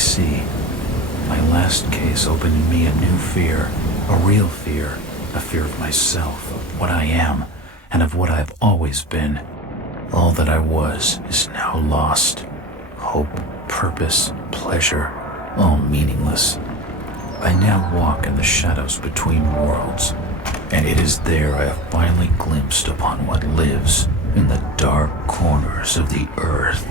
see. My last case opened in me a new fear, a real fear, a fear of myself, of what I am, and of what I've always been. All that I was is now lost. Hope, purpose, pleasure, all meaningless. I now walk in the shadows between worlds, and it is there I have finally glimpsed upon what lives in the dark corners of the earth.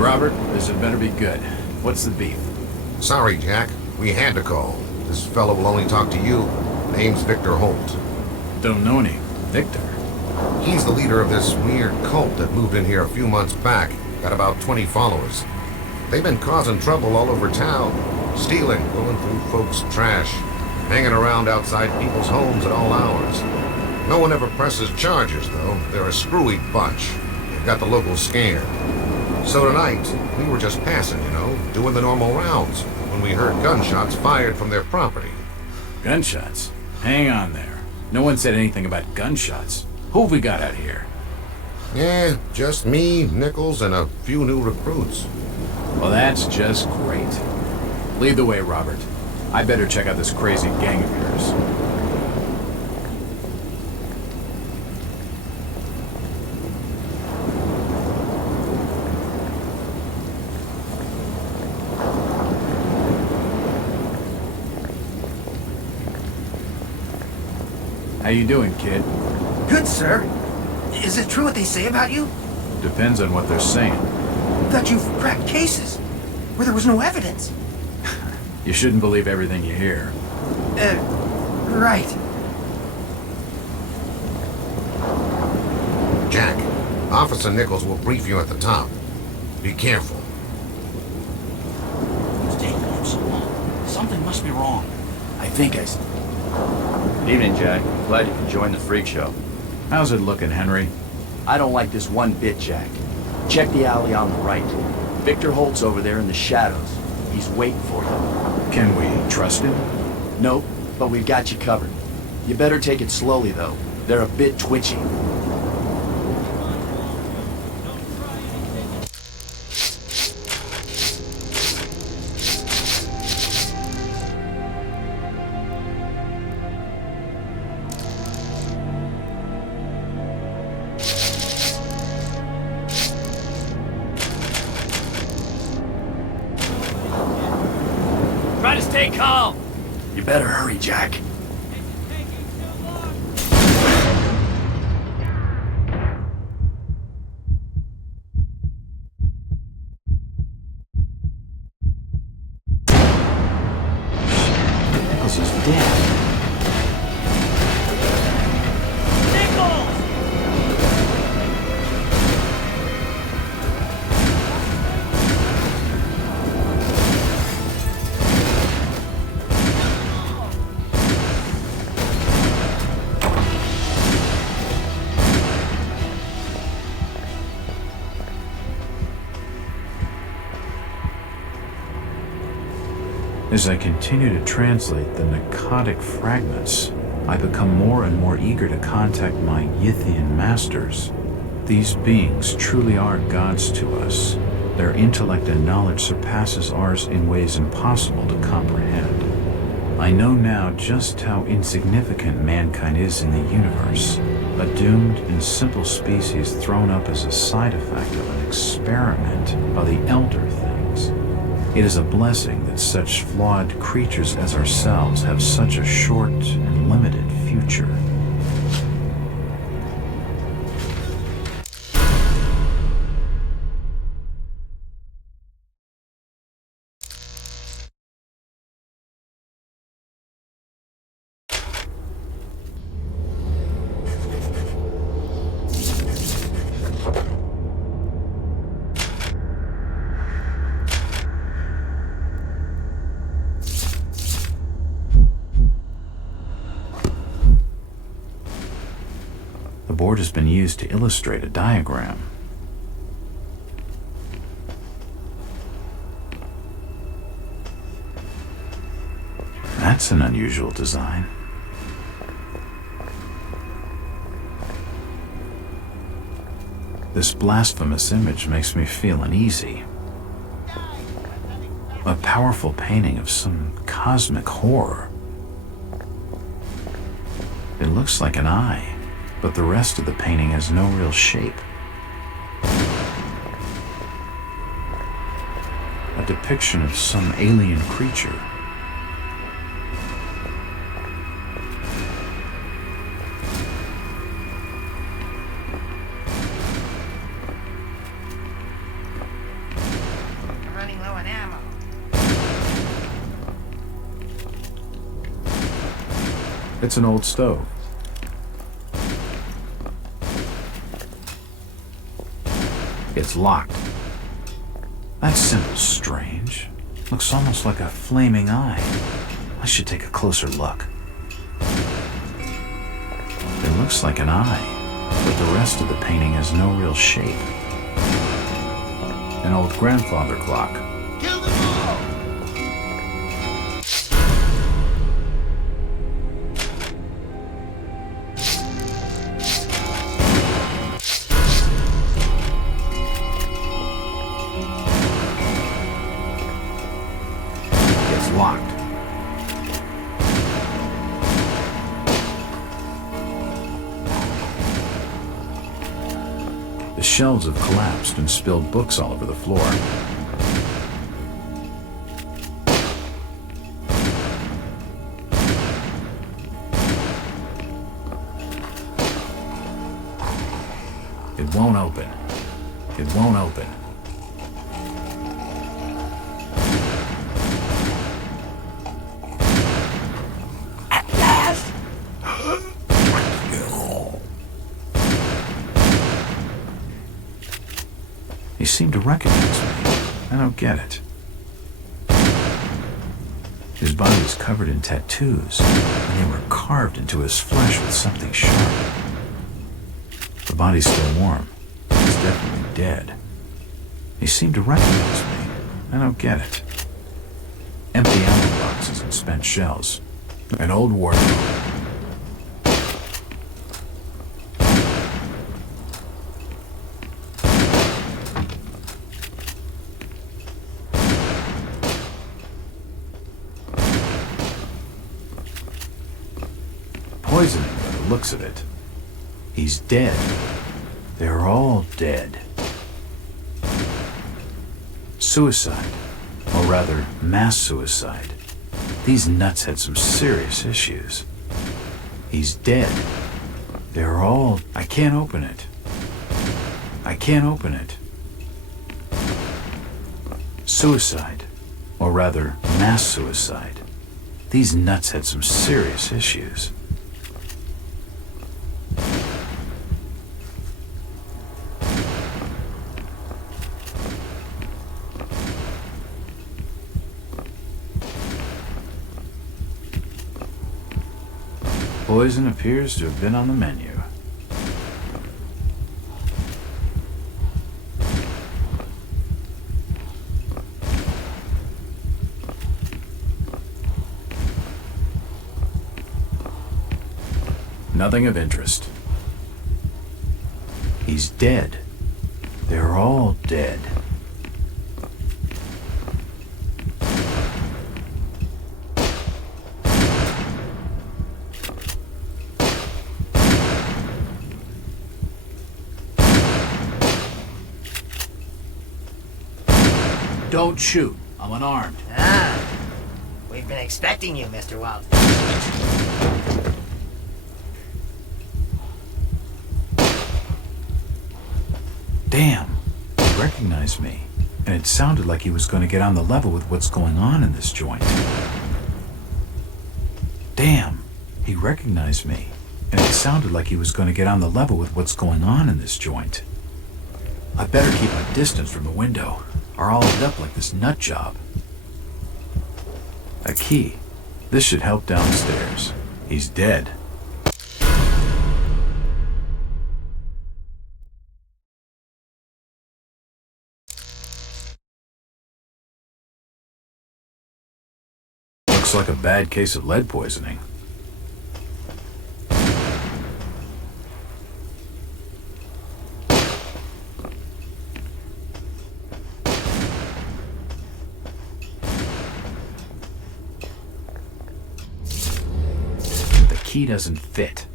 Robert, this had better be good. What's the beef? Sorry, Jack. We had to call. This fellow will only talk to you. Name's Victor Holt. Don't know any. Victor? He's the leader of this weird cult that moved in here a few months back. Got about 20 followers. They've been causing trouble all over town. Stealing, going through folks' trash, hanging around outside people's homes at all hours. No one ever presses charges, though. They're a screwy bunch. They've got the locals scared. So tonight, we were just passing, doing the normal rounds, when we heard gunshots fired from their property. Gunshots? Hang on there. No one said anything about gunshots. Who have we got out here? Yeah, just me, Nichols, and a few new recruits. Well, that's just great. Lead the way, Robert. I better check out this crazy gang of yours. How you doing, kid? Good, sir. Is it true what they say about you? Depends on what they're saying. That you've cracked cases where there was no evidence. You shouldn't believe everything you hear. Right. Jack, Officer Nichols will brief you at the top. Be careful. It's taking him so long. Something must be wrong. I think I... Evening, Jack. Glad you could join the freak show. How's it looking, Henry? I don't like this one bit, Jack. Check the alley on the right. Victor Holt's over there in the shadows. He's waiting for you. Can we trust him? Nope, but we've got you covered. You better take it slowly, though. They're a bit twitchy. come! You better hurry, Jack. Nichols is dead. As I continue to translate the narcotic fragments, I become more and more eager to contact my Yithian masters. These beings truly are gods to us. Their intellect and knowledge surpasses ours in ways impossible to comprehend. I know now just how insignificant mankind is in the universe, a doomed and simple species thrown up as a side effect of an experiment by the elder things. It is a blessing that such flawed creatures as ourselves have such a short and limited future. The board has been used to illustrate a diagram. That's an unusual design. This blasphemous image makes me feel uneasy. A powerful painting of some cosmic horror. It looks like an eye, but the rest of the painting has no real shape. A depiction of some alien creature. I'm running low on ammo. It's an old stove. It's locked. That symbol's strange. Looks almost like a flaming eye. I should take a closer look. It looks like an eye, but the rest of the painting has no real shape. An old grandfather clock. Kill them all! It's locked. The shelves have collapsed and spilled books all over the floor. It won't open. It won't open. He seemed to recognize me. I don't get it. His body is covered in tattoos, and they were carved into his flesh with something sharp. The body's still warm. He's definitely dead. He seemed to recognize me. I don't get it. Empty ammo boxes and spent shells. An old wardrobe. Poisoning by the looks of it. He's dead. They're all dead. Suicide. Or rather, mass suicide. These nuts had some serious issues. He's dead. They're all... I can't open it. I can't open it. Suicide. Or rather, mass suicide. These nuts had some serious issues. Poison appears to have been on the menu. Nothing of interest. He's dead. They're all dead. Don't shoot. I'm unarmed. Ah, we've been expecting you, Mr. Walton. Damn, he recognized me, and it sounded like he was going to get on the level with what's going on in this joint. Damn, he recognized me, and it sounded like he was going to get on the level with what's going on in this joint. I better keep my distance from the window, or I'll end up like this nut job. A key. This should help downstairs. He's dead. Looks like a bad case of lead poisoning. The key doesn't fit.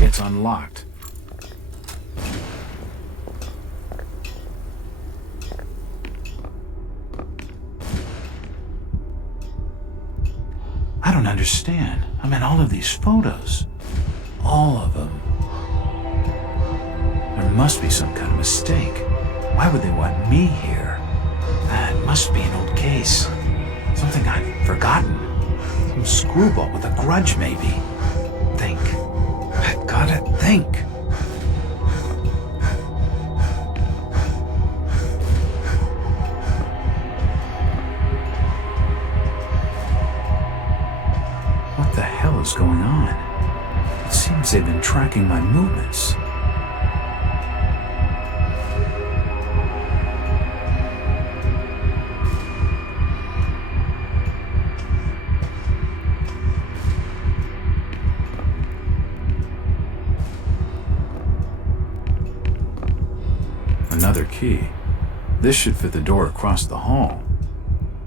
It's unlocked. I don't understand. I mean, all of these photos. All of them. There must be some kind of mistake. Why would they want me here? It must be an old case. Something I've forgotten. Some screwball with a grudge, maybe. Think. I've gotta think. What the hell is going on? It seems they've been tracking my movements. Another key. This should fit the door across the hall.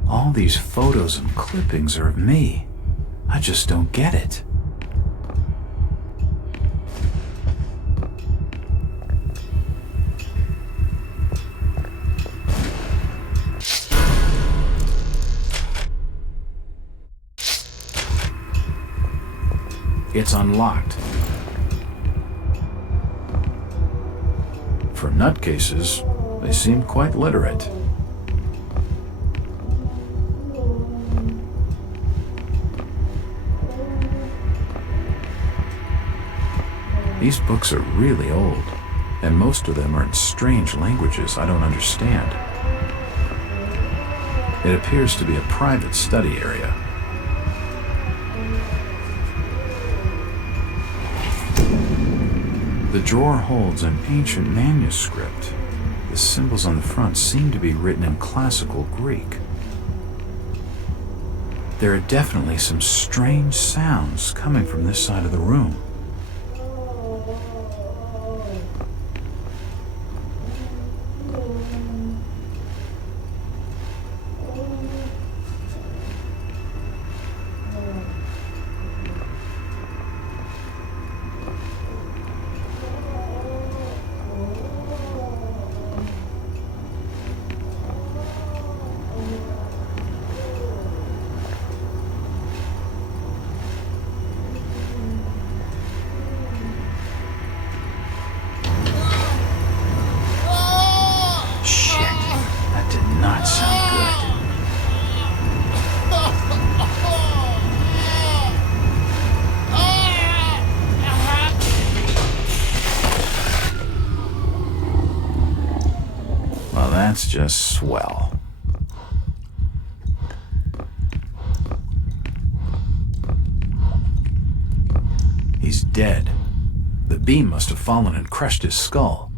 All these photos and clippings are of me. I just don't get it. It's unlocked. For nutcases, they seem quite literate. These books are really old, and most of them are in strange languages I don't understand. It appears to be a private study area. The drawer holds an ancient manuscript. The symbols on the front seem to be written in classical Greek. There are definitely some strange sounds coming from this side of the room. That's just swell. He's dead. The beam must have fallen and crushed his skull.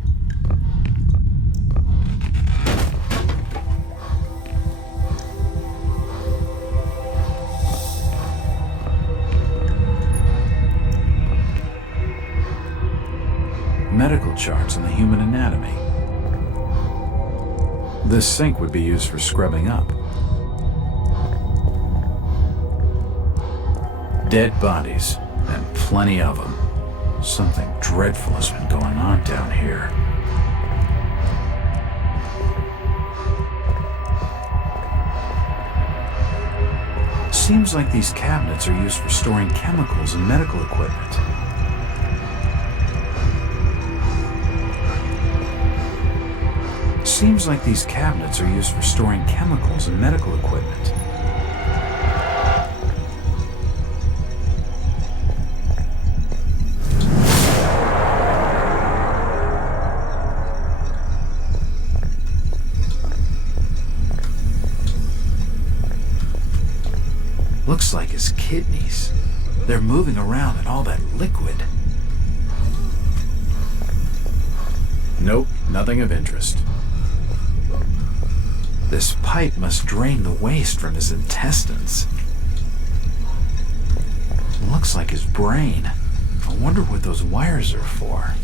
Medical charts on the human anatomy. This sink would be used for scrubbing up. Dead bodies, and plenty of them. Something dreadful has been going on down here. Seems like these cabinets are used for storing chemicals and medical equipment. Seems like these cabinets are used for storing chemicals and medical equipment. Looks like his kidneys. They're moving around in all that liquid. Nope, nothing of interest. This pipe must drain the waste from his intestines. Looks like his brain. I wonder what those wires are for.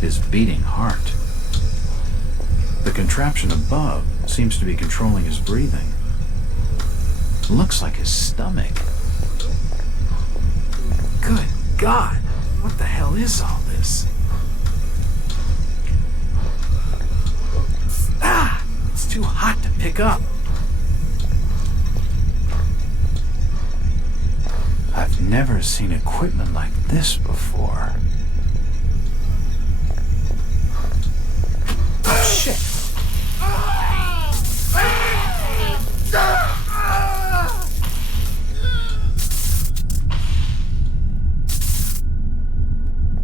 His beating heart. The contraption above seems to be controlling his breathing. Looks like his stomach. Good God, what the hell is all this? It's too hot to pick up. I've never seen equipment like this before. Oh, shit.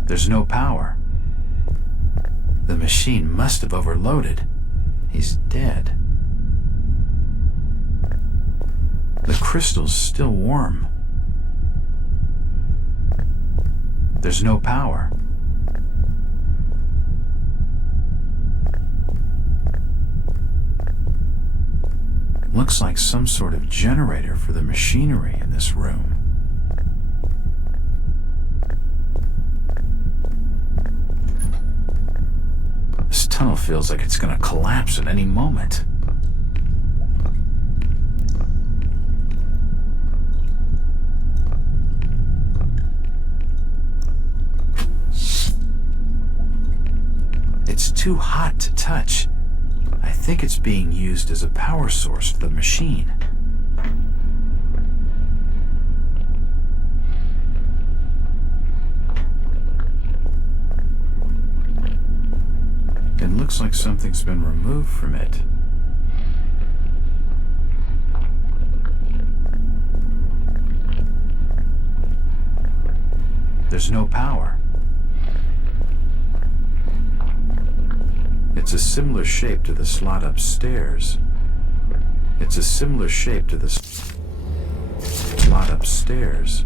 There's no power. The machine must have overloaded. He's dead. The crystal's still warm. There's no power. Looks like some sort of generator for the machinery in this room. This tunnel feels like it's gonna collapse at any moment. It's too hot to touch. I think it's being used as a power source for the machine. It looks like something's been removed from it. There's no power. It's a similar shape to the slot upstairs. It's a similar shape to the slot upstairs.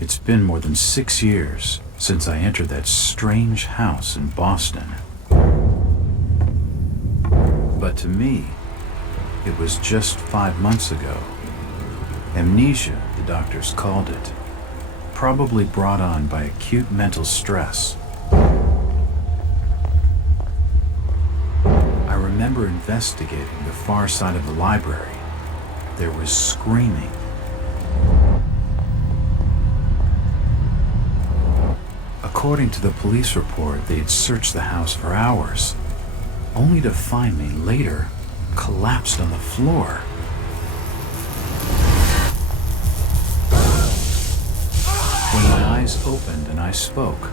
It's been more than 6 years. since I entered that strange house in Boston. But to me, it was just 5 months ago. Amnesia, the doctors called it, probably brought on by acute mental stress. I remember investigating the far side of the library. There was screaming. According to the police report, they had searched the house for hours, only to find me later collapsed on the floor. When my eyes opened and I spoke,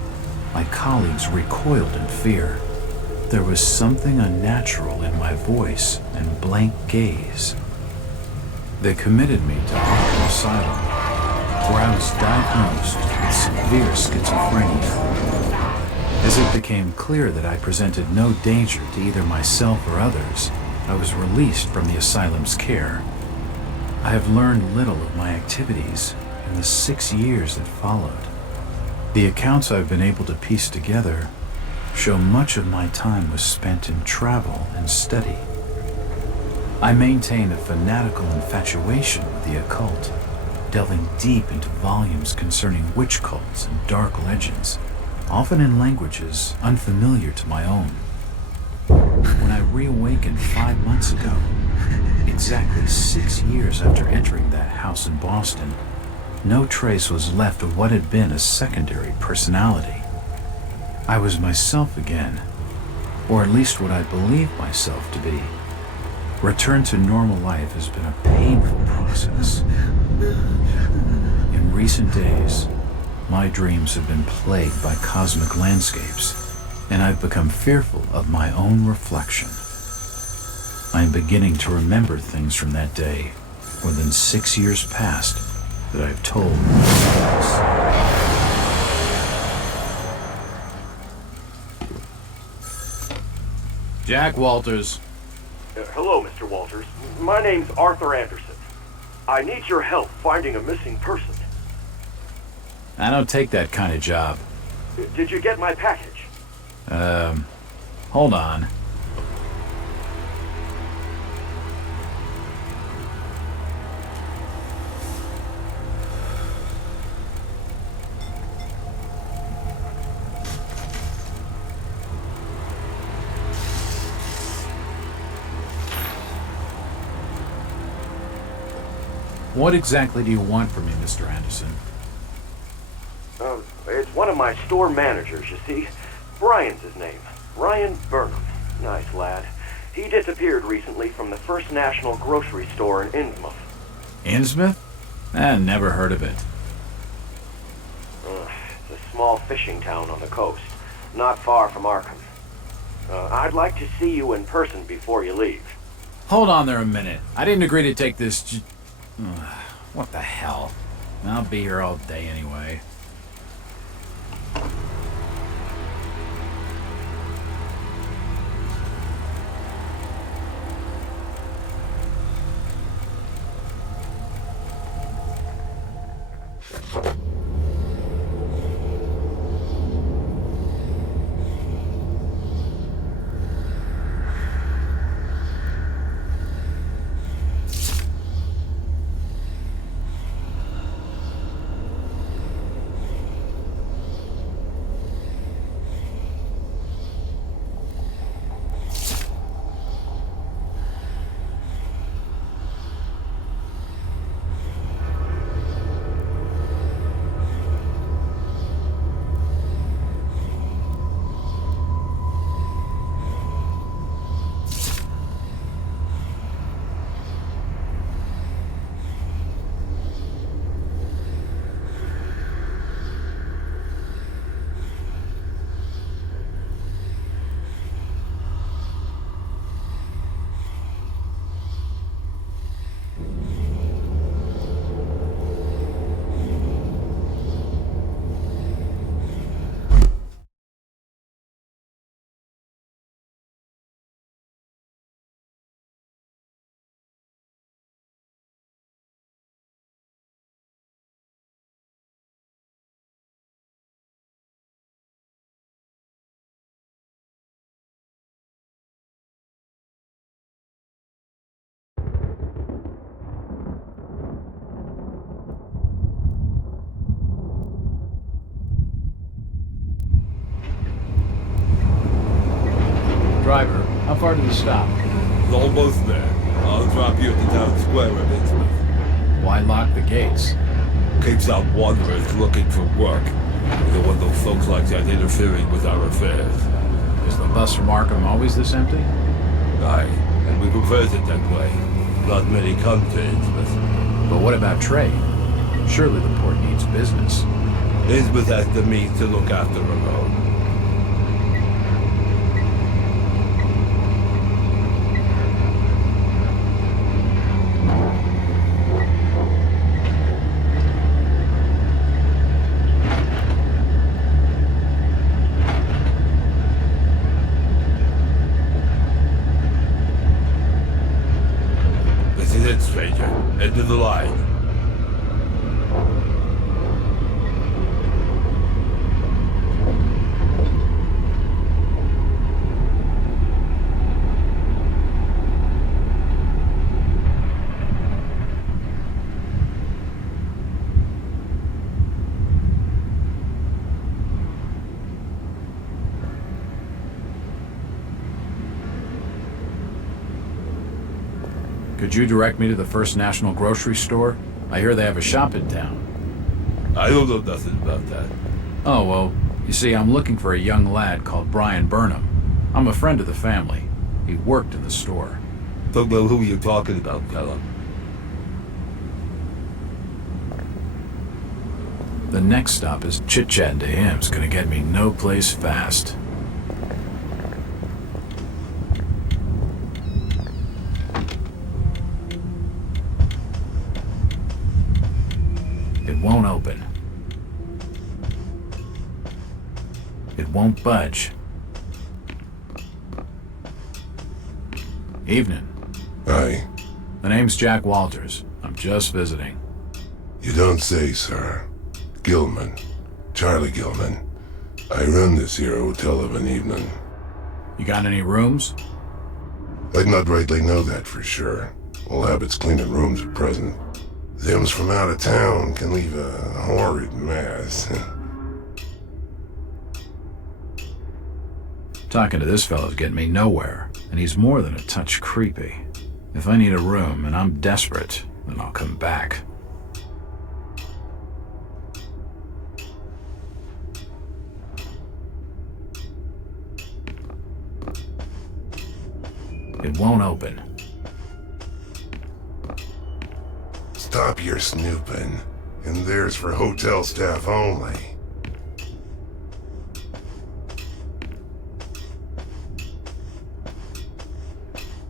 my colleagues recoiled in fear. There was something unnatural in my voice and blank gaze. They committed me to Arkham Asylum, where I was diagnosed with severe schizophrenia. As it became clear that I presented no danger to either myself or others, I was released from the asylum's care. I have learned little of my activities in the 6 years that followed. The accounts I've been able to piece together show much of my time was spent in travel and study. I maintain a fanatical infatuation with the occult, delving deep into volumes concerning witch cults and dark legends, often in languages unfamiliar to my own. When I reawakened 5 months ago, exactly 6 years after entering that house in Boston, no trace was left of what had been a secondary personality. I was myself again, or at least what I believed myself to be. Return to normal life has been a painful process. In recent days, my dreams have been plagued by cosmic landscapes, and I've become fearful of my own reflection. I am beginning to remember things from that day, more than 6 years past, that I've told no one else. Jack Walters. Hello, Mr. Walters. My name's Arthur Anderson. I need your help finding a missing person. I don't take that kind of job. Did you get my package? Hold on. What exactly do you want from me, Mr. Anderson? It's one of my store managers, you see. Brian's his name. Ryan Burnham. Nice lad. He disappeared recently from the First National grocery store in Innsmouth. Innsmouth? Never heard of it. It's a small fishing town on the coast, not far from Arkham. I'd like to see you in person before you leave. Hold on there a minute. I didn't agree to take this what the hell? I'll be here all day anyway. far to the stop? It's almost there. I'll drop you at the town square of Innsmouth. Why lock the gates? Keeps out wanderers looking for work. We don't want those folks like that interfering with our affairs. Is the bus from Arkham always this empty? Aye, and we prefers it that way. Not many come to Innsmouth. But what about trade? Surely the port needs business. Innsmouth has the means to look after her own. This is it, stranger. End of the line. Could you direct me to the First National grocery store? I hear they have a shop in town. I don't know nothing about that. Oh, well, you see, I'm looking for a young lad called Brian Burnham. I'm a friend of the family. He worked in the store. Don't know who you're talking about, Callum. The next stop is chit-chatting to him's gonna get me no place fast. It won't open. It won't budge. Evening. Aye. The name's Jack Walters. I'm just visiting. You don't say, sir. Gilman. Charlie Gilman. I run this here hotel of an evening. You got any rooms? I'd not rightly know that for sure. All habits cleaning rooms at present. Them's from out of town can leave a horrid mess. Talking to this fellow's getting me nowhere, and he's more than a touch creepy. If I need a room and I'm desperate, then I'll come back. It won't open. Stop your snooping. And there's for hotel staff only.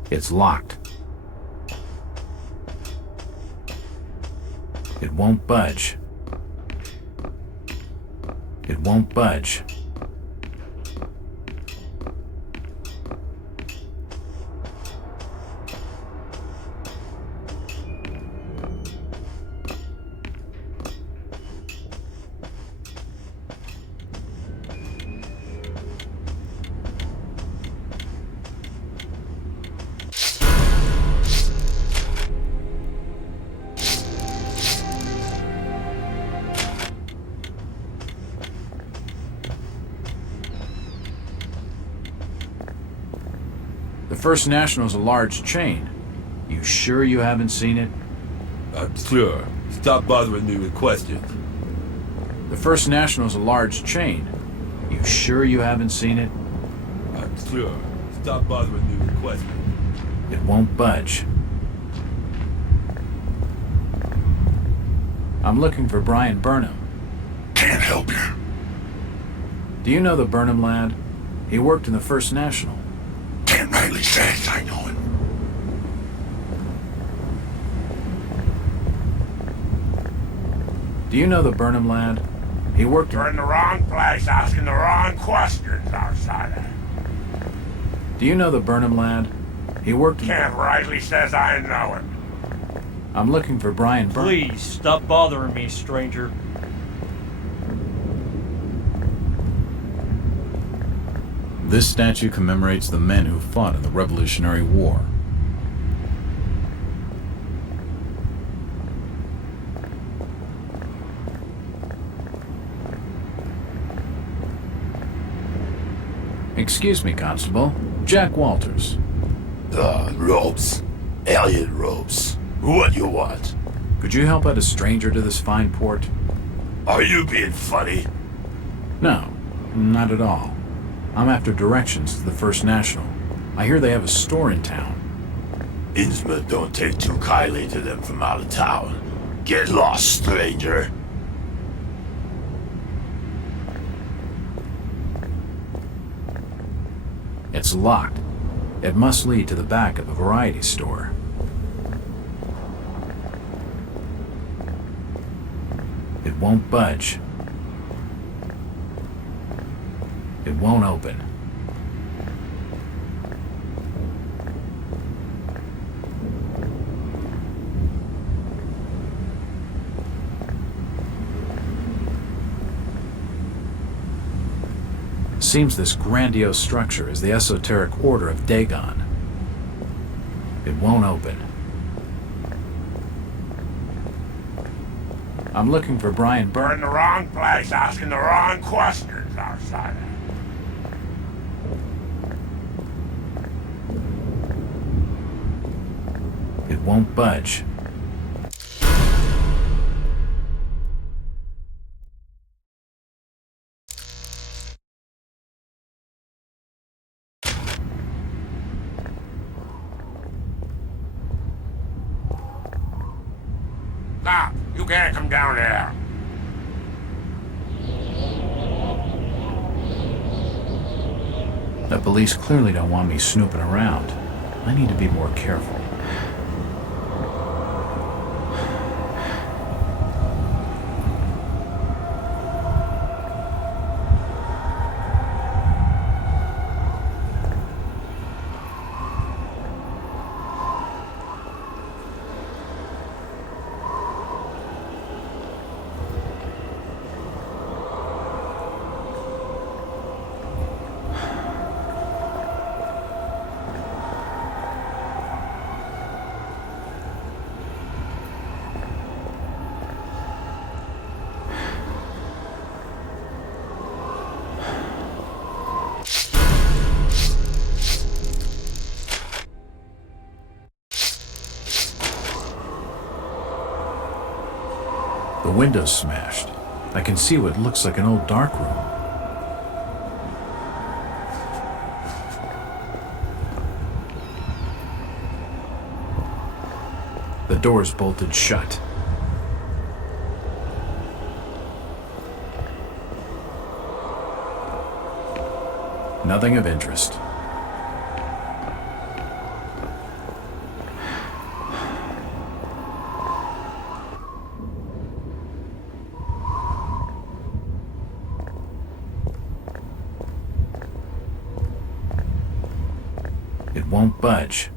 It's locked. It won't budge. It won't budge. The First National's a large chain. You sure you haven't seen it? I'm sure. Stop bothering me with questions. The First National's a large chain. You sure you haven't seen it? I'm sure. Stop bothering me with questions. It won't budge. I'm looking for Brian Burnham. Can't help you. Do you know the Burnham lad? He worked in the First National. Can't rightly say I know him. Do you know the Burnham lad? He worked You're in the wrong place asking the wrong questions, outsider. Do you know the Burnham lad? He worked in... Can't rightly says I know him. I'm looking for Brian Burnham. Please, stop bothering me, stranger. This statue commemorates the men who fought in the Revolutionary War. Excuse me, Constable. Jack Walters. Ropes. Alien ropes. What you want? Could you help out a stranger to this fine port? Are you being funny? No, not at all. I'm after directions to the First National. I hear they have a store in town. Innsmouth don't take too kindly to them from out of town. Get lost, stranger. It's locked. It must lead to the back of a variety store. It won't budge. It won't open. Seems this grandiose structure is the esoteric order of Dagon. It won't open. I'm looking for Brian We're in Burton. the wrong place, asking the wrong questions, outsider. It won't budge. Stop! You can't come down there. The police clearly don't want me snooping around. I need to be more careful. The window's smashed. I can see what looks like an old darkroom. The door's bolted shut. Nothing of interest. It won't budge.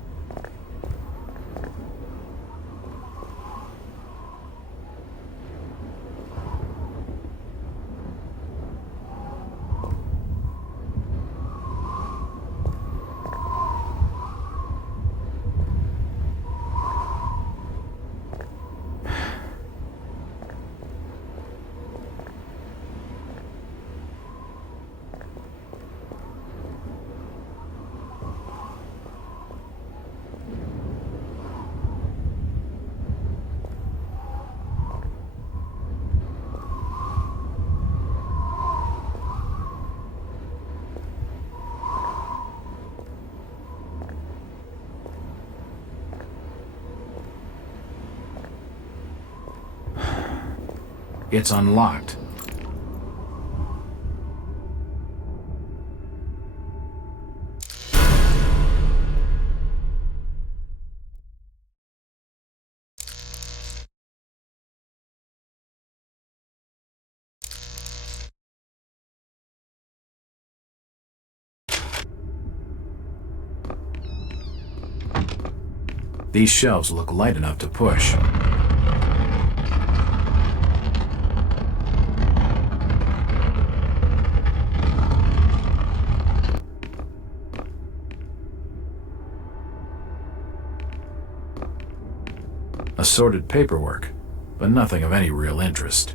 It's unlocked. These shelves look light enough to push. Assorted paperwork, but nothing of any real interest.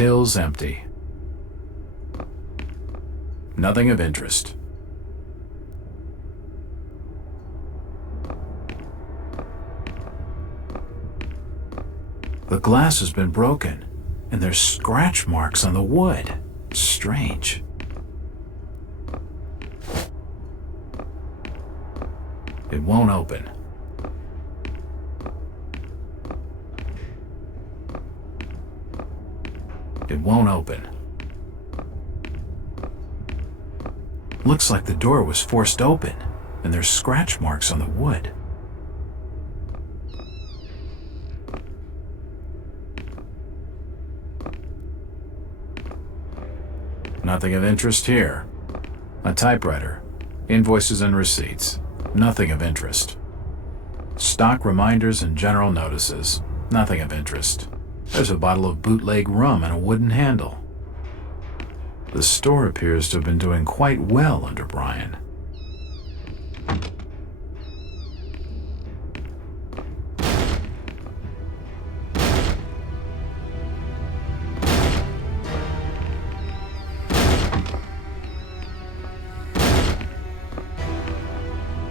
till's empty. Nothing of interest. The glass has been broken, and there's scratch marks on the wood. Strange. It won't open. It won't open. Looks like the door was forced open, and there's scratch marks on the wood. Nothing of interest here. A typewriter, invoices and receipts. Nothing of interest. Stock reminders and general notices. Nothing of interest. There's a bottle of bootleg rum and a wooden handle. The store appears to have been doing quite well under Brian.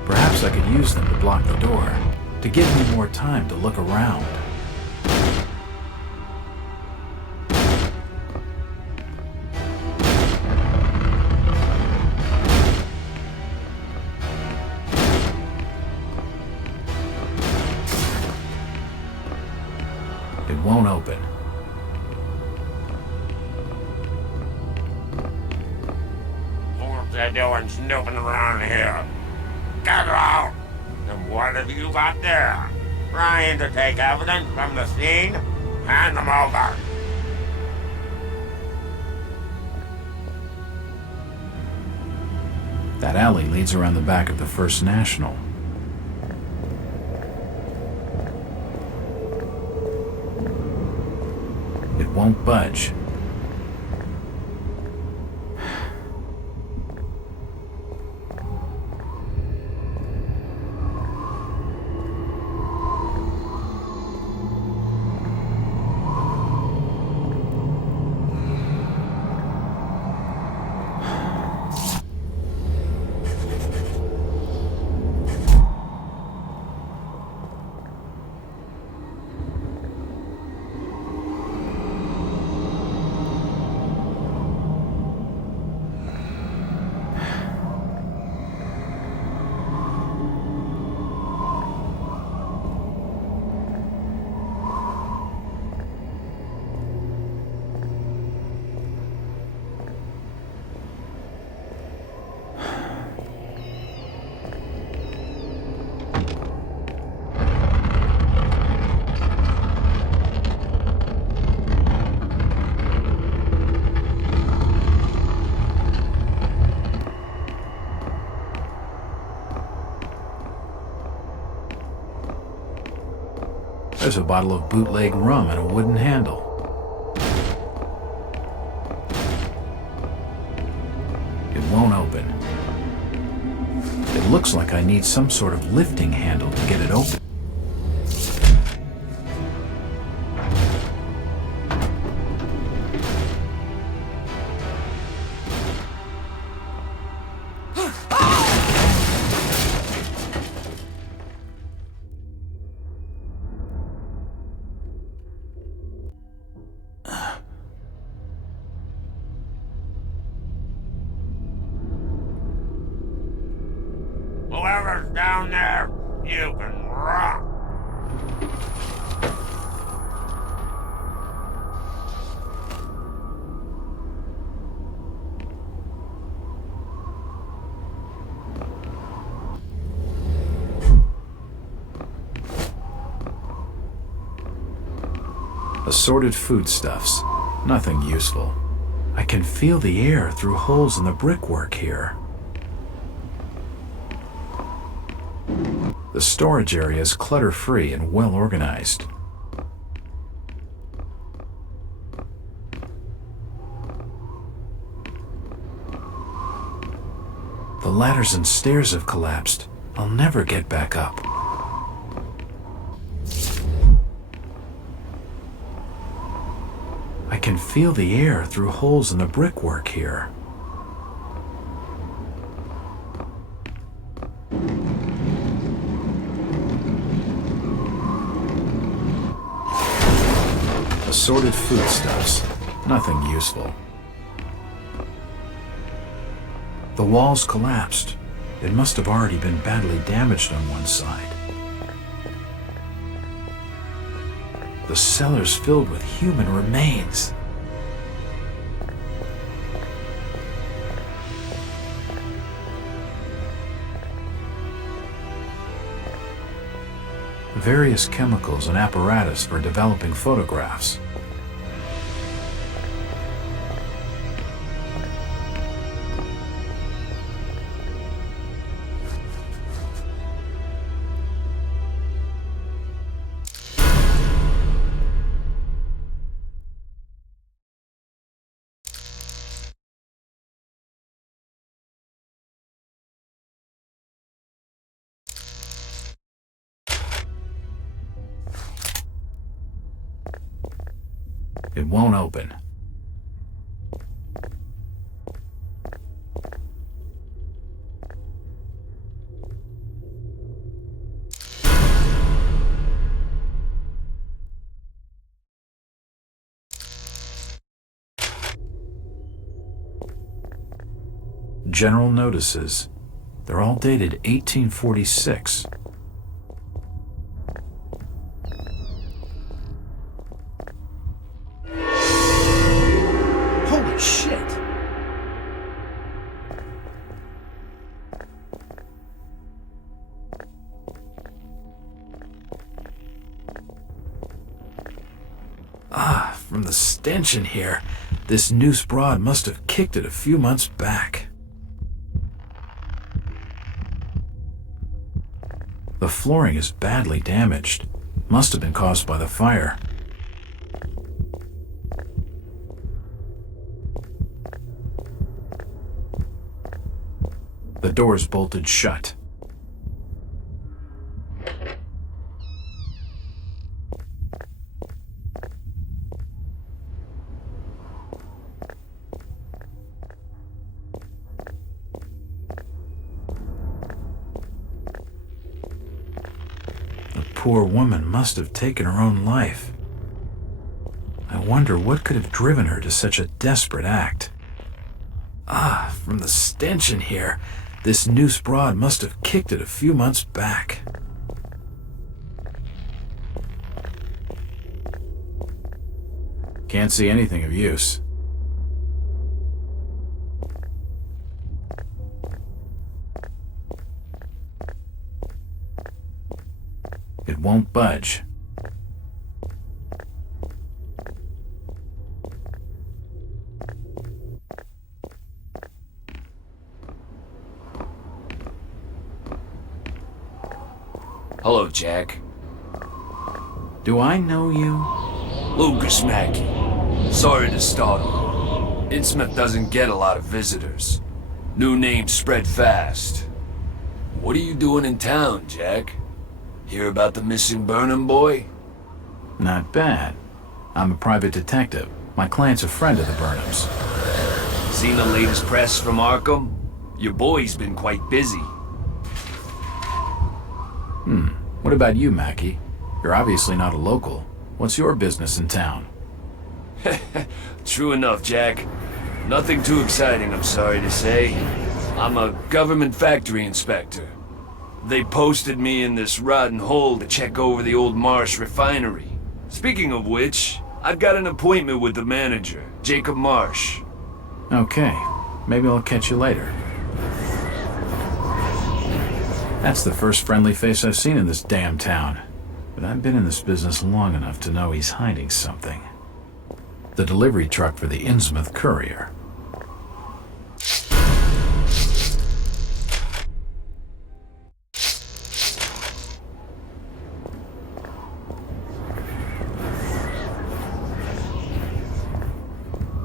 Perhaps I could use them to block the door, to give me more time to look around. It won't open. What's they doing snooping around here? Get out! And what have you got there? Trying to take evidence from the scene? Hand them over. That alley leads around the back of the First National. It won't budge. There's a bottle of bootleg rum and a wooden handle. It won't open. It looks like I need some sort of lifting handle to get it open. Whoever's down there, you can rock. Assorted foodstuffs. Nothing useful. I can feel the air through holes in the brickwork here. The storage area is clutter-free and well organized. The ladders and stairs have collapsed. I'll never get back up. I can feel the air through holes in the brickwork here. Assorted foodstuffs, nothing useful. The walls collapsed. It must have already been badly damaged on one side. The cellar's filled with human remains. Various chemicals and apparatus for developing photographs. It won't open. General notices. They're all dated 1846. Holy shit! From the stench in here, this noose broad must have kicked it a few months back. The flooring is badly damaged. Must have been caused by the fire. The door's bolted shut. The poor woman must have taken her own life. I wonder what could have driven her to such a desperate act. From the stench in here, this noose broad must have kicked it a few months back. Can't see anything of use. It won't budge. Hello, Jack. Do I know you? Lucas Mackey. Sorry to startle. Innsmouth doesn't get a lot of visitors. New names spread fast. What are you doing in town, Jack? Hear about the missing Burnham boy? Not bad. I'm a private detective. My client's a friend of the Burnhams. Seen the latest press from Arkham? Your boy's been quite busy. What about you, Mackie? You're obviously not a local. What's your business in town? True enough, Jack. Nothing too exciting, I'm sorry to say. I'm a government factory inspector. They posted me in this rotten hole to check over the old Marsh refinery. Speaking of which, I've got an appointment with the manager, Jacob Marsh. Okay, maybe I'll catch you later. That's the first friendly face I've seen in this damn town. But I've been in this business long enough to know he's hiding something. The delivery truck for the Innsmouth courier.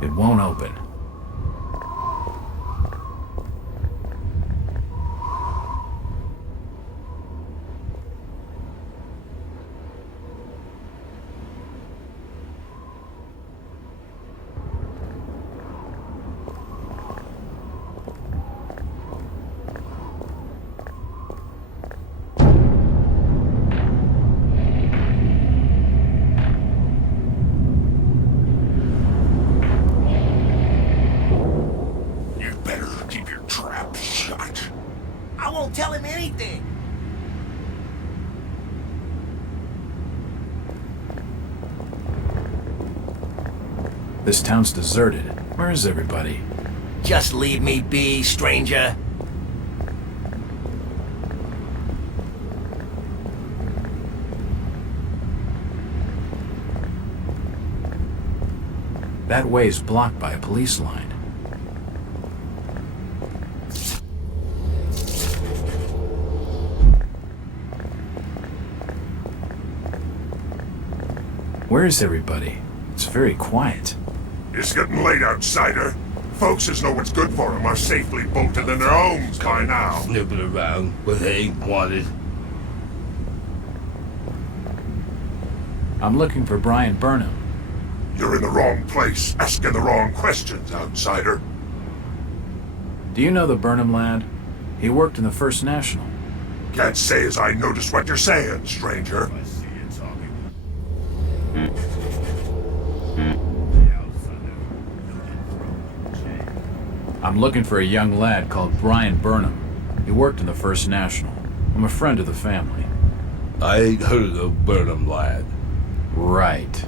It won't open. This town's deserted. Where is everybody? Just leave me be, stranger. That way's blocked by a police line. Where is everybody? It's very quiet. It's getting late, outsider. Folks as know what's good for them are safely bolted in their homes by now. Snipping around where they ain't wanted. I'm looking for Brian Burnham. You're in the wrong place, asking the wrong questions, outsider. Do you know the Burnham lad? He worked in the First National. Can't say as I noticed what you're saying, stranger. I see you talking. I'm looking for a young lad called Brian Burnham. He worked in the First National. I'm a friend of the family. I ain't heard of no Burnham lad. Right.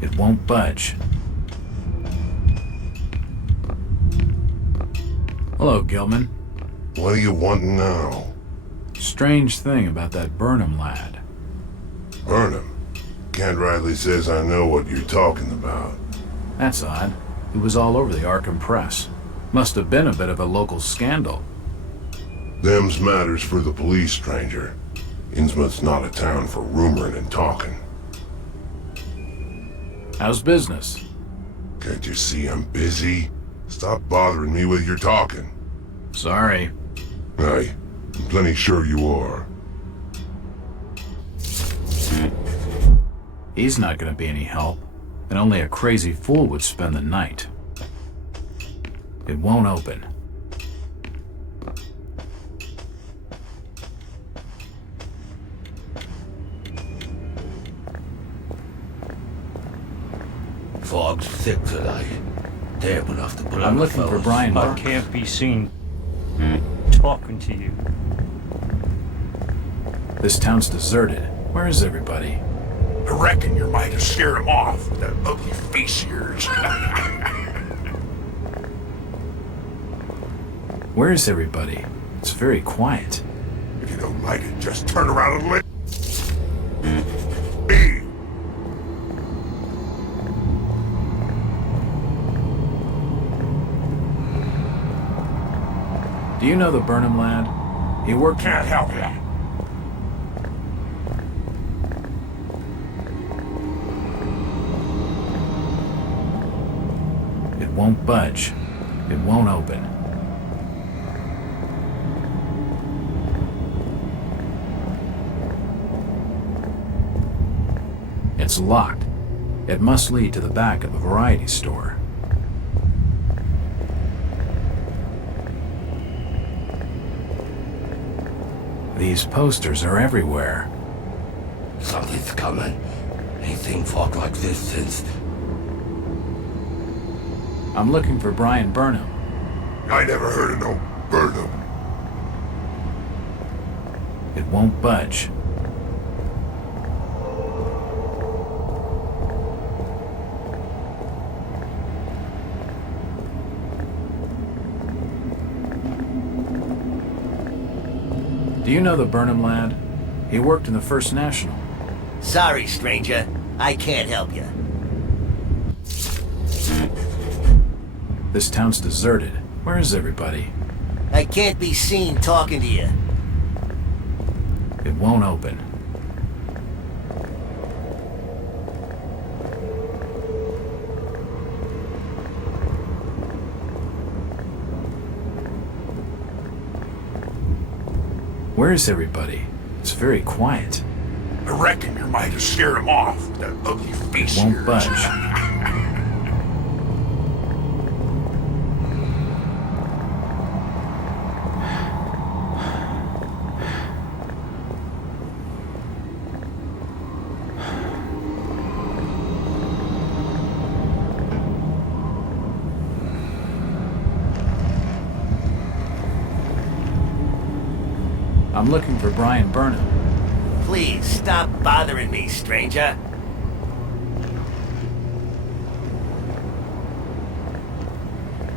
It won't budge. Hello, Gilman. What do you want now? Strange thing about that Burnham lad. Burnham? Kent Riley says I know what you're talking about. That's odd. He was all over the Arkham Press. Must have been a bit of a local scandal. Them's matters for the police, stranger. Innsmouth's not a town for rumoring and talking. How's business? Can't you see I'm busy? Stop bothering me with your talking. Sorry. Aye, I'm plenty sure you are. He's not gonna be any help, and only a crazy fool would spend the night. It won't open. Fog's thick tonight. Damp enough to put I'm on looking for Brian I Burnham. can't be seen talking to you. This town's deserted. Where is everybody? I reckon you might have scared him off with that ugly face of yours. Where is everybody? It's very quiet. If you don't like it, just turn around and let me. Do you know the Burnham lad? He worked... Can't help you. It won't budge. It won't open. It's locked. It must lead to the back of a variety store. These posters are everywhere. Something's coming. Ain't seen fog like this since... I'm looking for Brian Burnham. I never heard of no Burnham. It won't budge. Do you know the Burnham lad? He worked in the First National. Sorry, stranger. I can't help you. This town's deserted. Where is everybody? I can't be seen talking to you. It won't open. Where is everybody? It's very quiet. I reckon you might have scared him off with that ugly face It of won't yours. budge. I'm looking for Brian Burnham. Please stop bothering me, stranger.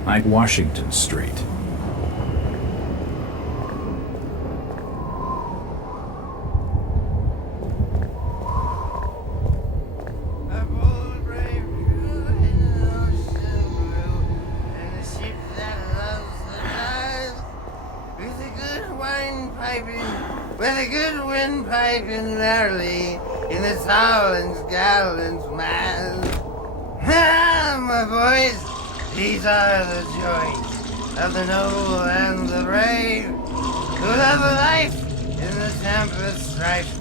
Like Washington Street. With a good windpipe in early, in the Solins gallons mass. Ah, my boys, these are the joys of the noble and the brave, who love a life in the tempest strife,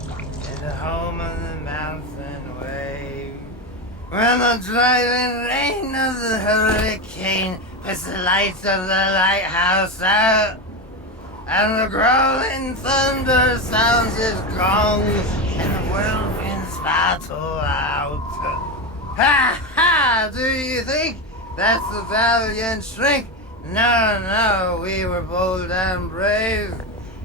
in the home of the mountain wave. When the driving rain of the hurricane puts the lights of the lighthouse out, and the growling thunder sounds his gong, and the whirlwinds battle out. Ha ha! Do you think that's the valiant shrink? No, no, we were bold and brave.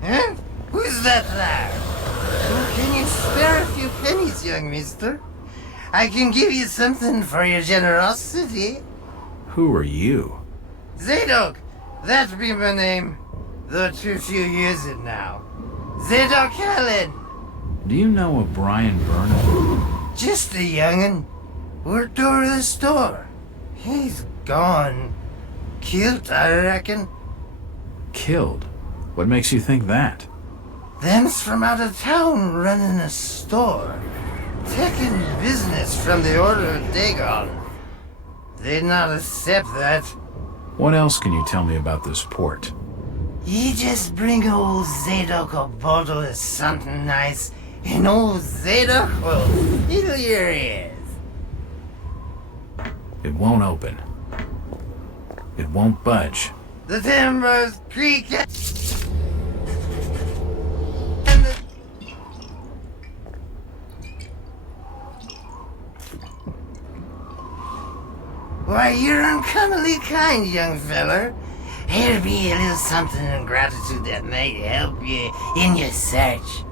Huh? Who's that there? Oh, can you spare a few pennies, young mister? I can give you something for your generosity. Who are you? Zadok, that be my name. Though too few use it now. Zadok Allen. Do you know a Brian Burnham? Just a young'un. Worked over the store. He's gone. Killed, I reckon. Killed? What makes you think that? Them's from out of town running a store. Taking business from the Order of Dagon. They'd not accept that. What else can you tell me about this port? You just bring old Zadok a bottle of something nice, and old Zadok will fill your ears. It won't open. It won't budge. The timbers creak. Why, you're uncommonly kind, young feller. Here be a little something in gratitude that might help you in your search.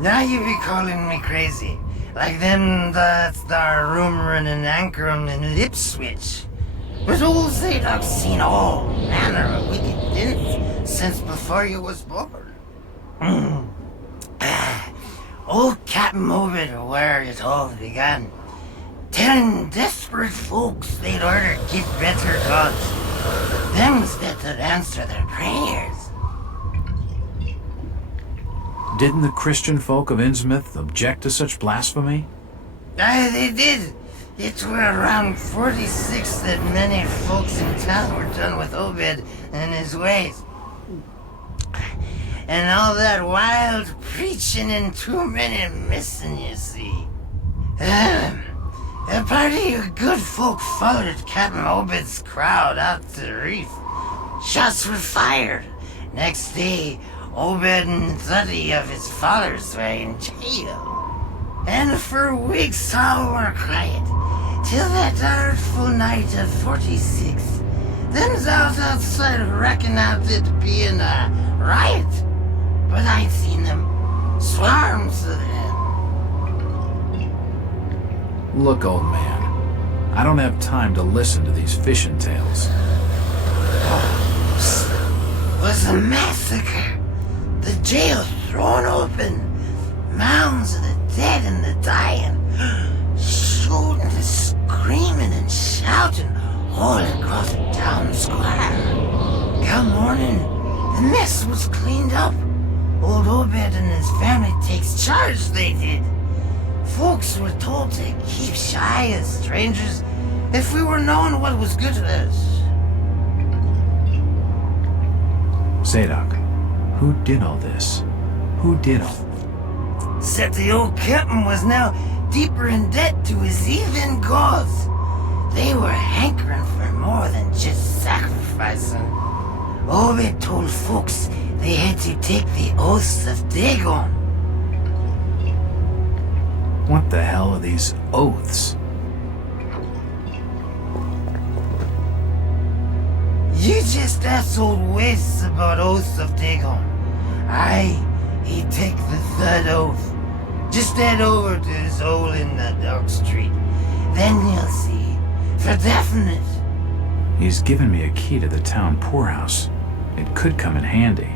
Now you be calling me crazy. Like them that's there rumoring and anchoring in Ipswich. But old Zadok's seen all manner of wicked things since before you was born. Old Captain Obed where it all began, telling desperate folks they'd orter get better gods, them's that would answer their prayers. Didn't the Christian folk of Innsmouth object to such blasphemy? Aye, they did. It were around 46 that many folks in town were done with Obed and his ways. And all that wild preaching and too many missing, you see. A party of good folk followed Captain Obed's crowd out to the reef. Shots were fired. Next day, Obed and 30 of his followers were in jail. And for weeks all were quiet, till that artful night of 46. Them's out outside reckoned out it being a riot. But I'd seen them, swarms of them. Look, old man, I don't have time to listen to these fishing tales. Was a massacre. The jail thrown open. Mounds of the dead and the dying. Shooting and screaming and shouting all across the town square. Come morning, the mess was cleaned up. Old Obed and his family takes charge, they did. Folks were told to keep shy as strangers if we were knowing what was good to us. Zadok, who did all this? Who did all? Said the old captain was now deeper in debt to his heathen gods. They were hankering for more than just sacrificing. Obed told folks they had to take the oaths of Dagon. What the hell are these oaths? You just asked old Wes about oaths of Dagon. He'd take the third oath. Just head over to his hole in the dark street. Then you'll see. For definite. He's given me a key to the town poorhouse. It could come in handy.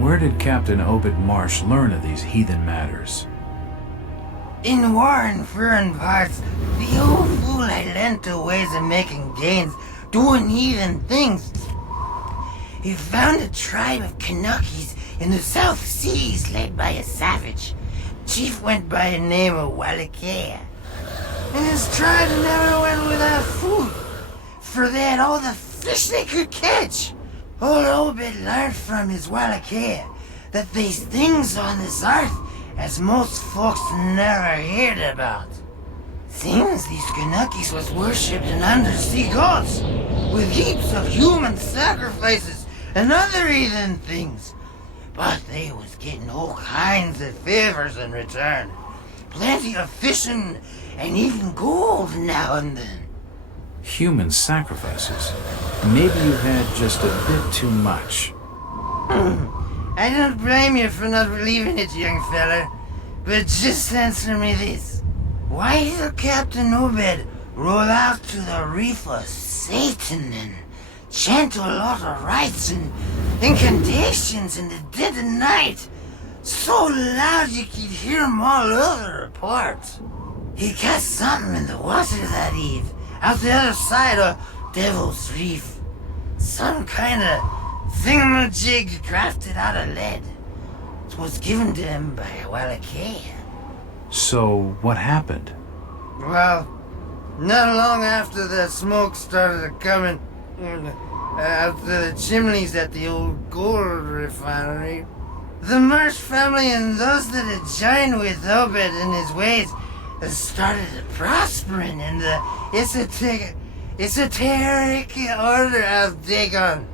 Where did Captain Obed Marsh learn of these heathen matters? In war and foreign parts, the old fool had learned to ways of making gains, doing heathen things. He found a tribe of Kanakis in the South Seas led by a savage. Chief went by the name of Wallachia. And his tribe never went without food, for they had all the fish they could catch. Old Obed learned from his Wallachia that these things on this earth as most folks never heard about. Seems these Kanakis was worshipped in undersea gods, with heaps of human sacrifices and other heathen things. But they was getting all kinds of favors in return. Plenty of fishing and even gold now and then. Human sacrifices. Maybe you had just a bit too much. I don't blame you for not believing it, young fella. But just answer me this. Why did Captain Obed roll out to the reef of Satan and chant a lot of rites and incantations in the dead of night? So loud you could hear 'em all over apart. He cast something in the water that eve, out the other side of Devil's Reef. Some kind of thingamajig crafted out of lead. It was given to him by Wallachia. So, what happened? Well, not long after the smoke started coming out the chimneys at the old gold refinery, the Marsh family and those that had joined with Obed in his ways started prospering in the esoteric order of Dagon.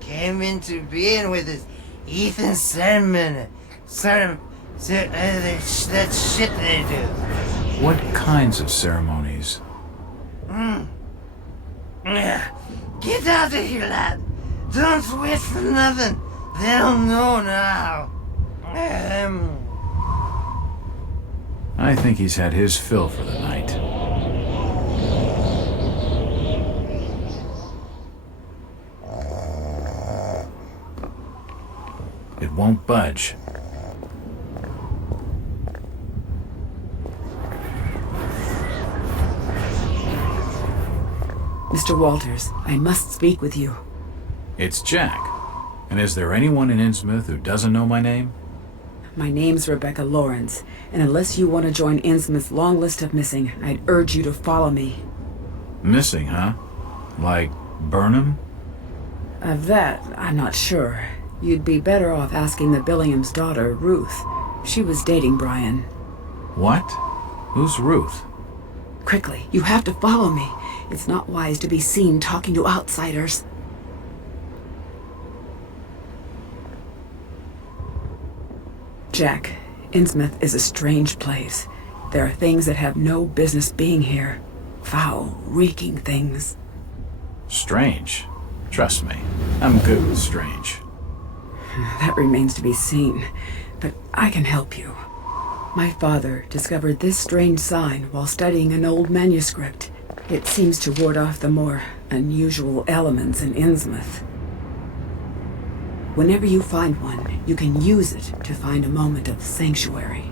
Came into being with his heathen sermon. That shit they do. What kinds of ceremonies? Get out of here, lad. Don't wait for nothing. They'll know now. I think he's had his fill for the night. It won't budge. Mr. Walters, I must speak with you. It's Jack. And is there anyone in Innsmouth who doesn't know my name? My name's Rebecca Lawrence, and unless you want to join Innsmouth's long list of missing, I'd urge you to follow me. Missing, huh? Like Burnham? Of that, I'm not sure. You'd be better off asking the Billingham's daughter, Ruth. She was dating Brian. What? Who's Ruth? Quickly, you have to follow me. It's not wise to be seen talking to outsiders. Jack, Innsmouth is a strange place. There are things that have no business being here. Foul, reeking things. Strange. Trust me, I'm good with strange. That remains to be seen, but I can help you. My father discovered this strange sign while studying an old manuscript. It seems to ward off the more unusual elements in Innsmouth. Whenever you find one, you can use it to find a moment of sanctuary.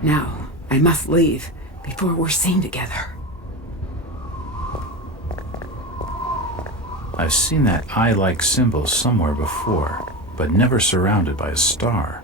Now, I must leave before we're seen together. I've seen that eye-like symbol somewhere before, but never surrounded by a star.